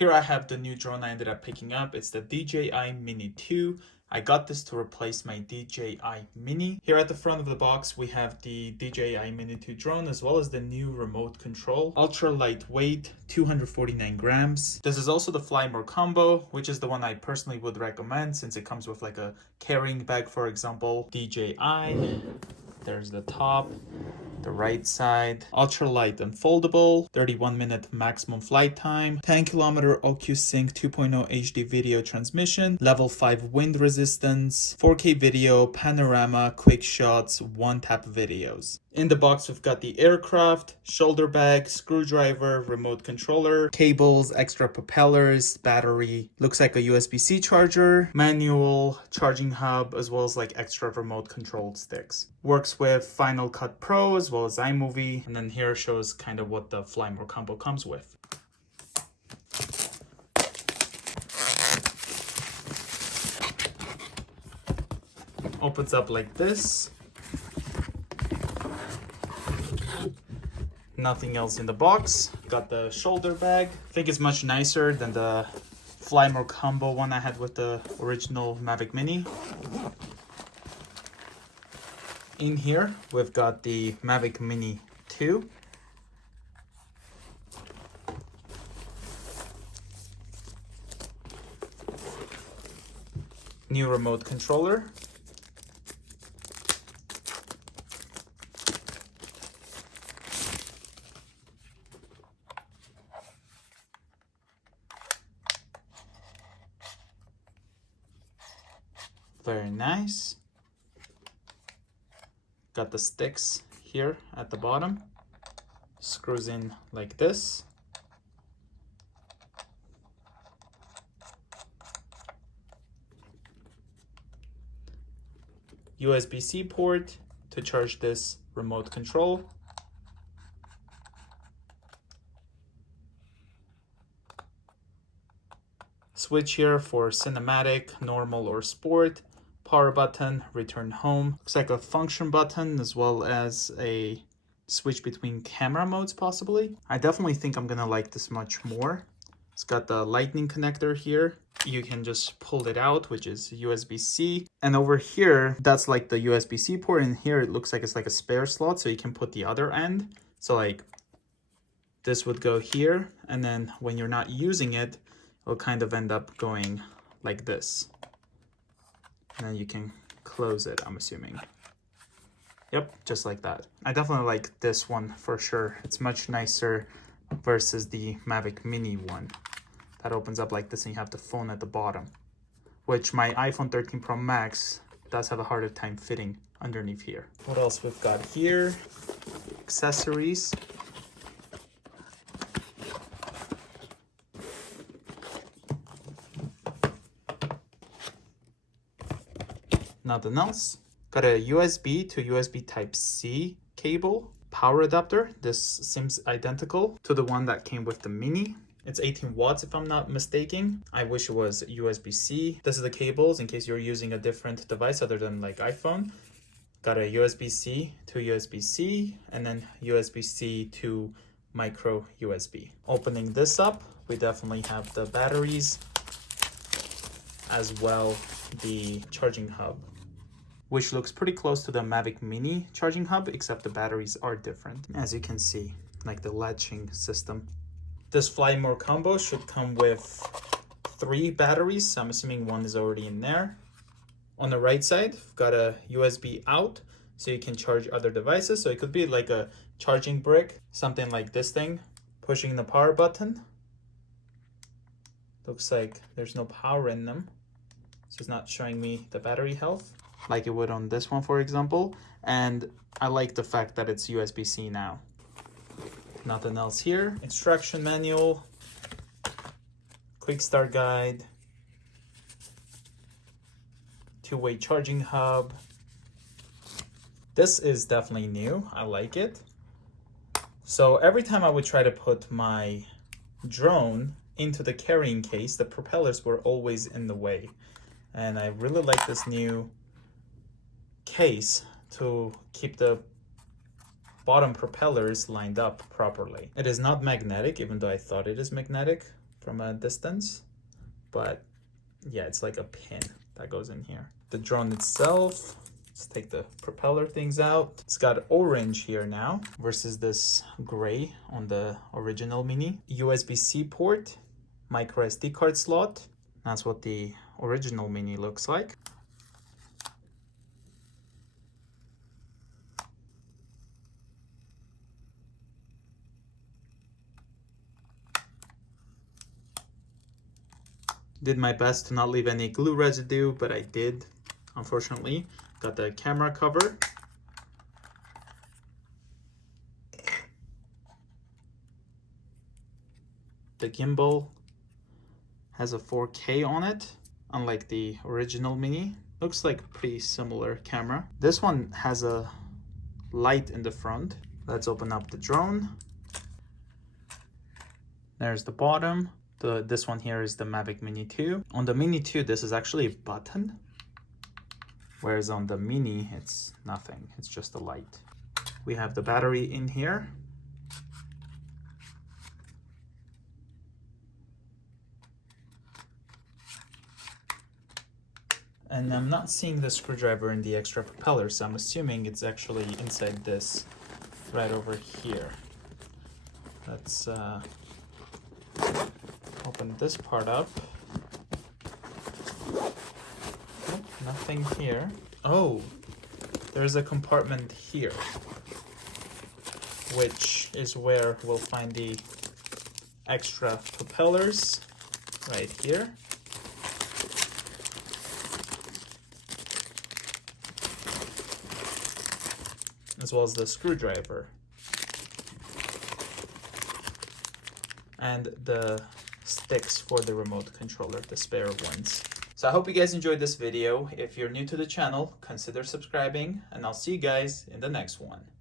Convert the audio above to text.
Here I have the new drone I ended up picking up. It's the DJI Mini 2. I got this to replace my DJI Mini. Here at the front of the box, we have the DJI Mini 2 drone as well as the new remote control. Ultra lightweight, 249 grams. This is also the Fly More combo, which is the one I personally would recommend since it comes with like a carrying bag, for example. DJI, there's the top. The right side, ultralight and foldable, 31-minute maximum flight time, 10-kilometer OcuSync 2.0 HD video transmission, level 5 wind resistance, 4K video, panorama, quick shots, one-tap videos. In the box, we've got the aircraft, shoulder bag, screwdriver, remote controller, cables, extra propellers, battery, looks like a USB-C charger, manual, charging hub, as well as like extra remote control sticks. Works with Final Cut Pro as well as iMovie, and then here shows kind of what the Fly More combo comes with. Opens up like this. Nothing else in the box. Got the shoulder bag. I think it's much nicer than the Fly More combo one I had with the original Mavic Mini. In here, we've got the Mavic Mini 2. New remote controller. Very nice. Got the sticks here at the bottom. Screws in like this. USB-C port to charge this remote control. Switch here for cinematic, normal, or sport. Power button, return home. Looks like a function button as well as a switch between camera modes possibly. I definitely think I'm gonna like this much more. It's got the lightning connector here. You can just pull it out, which is USB-C. And over here, that's like the USB-C port. And here it looks like it's like a spare slot, so you can put the other end. So like this would go here. And then when you're not using it, it'll kind of end up going like this. And then you can close it, I'm assuming. Yep, just like that. I definitely like this one for sure. It's much nicer versus the Mavic Mini one. That opens up like this and you have the phone at the bottom, which my iPhone 13 Pro Max does have a harder time fitting underneath here. What else we've got here? Accessories. Nothing else. Got a USB to USB Type-C cable. Power adapter. This seems identical to the one that came with the Mini. It's 18 watts if I'm not mistaken. I wish it was USB-C. This is the cables in case you're using a different device other than like iPhone. Got a USB-C to USB-C and then USB-C to micro USB. Opening this up, we definitely have the batteries as well the charging hub, which looks pretty close to the Mavic Mini charging hub, except the batteries are different. As you can see, like the latching system. This Fly More combo should come with 3 batteries. So I'm assuming one is already in there. On the right side, we've got a USB out, so you can charge other devices. So it could be like a charging brick, something like this thing. Pushing the power button. Looks like there's no power in them. So it's not showing me the battery health like it would on this one, for example. And I like the fact that it's USB-C now. Nothing else here. Instruction manual, quick start guide, 2-way charging hub. This is definitely new. I like it. So every time I would try to put my drone into the carrying case, the propellers were always in the way. And I really like this new case to keep the bottom propellers lined up properly. It is not magnetic, even though I thought it is magnetic, from a distance, but yeah, it's like a pin that goes in here. The drone itself, let's take the propeller things out. It's got orange here now versus this gray on the original Mini. USB-C port, micro SD card slot. That's what the original Mini looks like. Did my best to not leave any glue residue, but I did, unfortunately. Got the camera cover. The gimbal has a 4K on it, unlike the original Mini. Looks like a pretty similar camera. This one has a light in the front. Let's open up the drone. There's the bottom. This one here is the Mavic Mini 2. On the Mini 2, this is actually a button, whereas on the Mini, it's nothing. It's just a light. We have the battery in here. And I'm not seeing the screwdriver in the extra propeller, so I'm assuming it's actually inside this right over here. Let's open this part up. Nope, nothing here. Oh, there's a compartment here, which is where we'll find the extra propellers right here. As well as the screwdriver. And the sticks for the remote controller, the spare ones. So I hope you guys enjoyed this video. If you're new to the channel, consider subscribing, and I'll see you guys in the next one.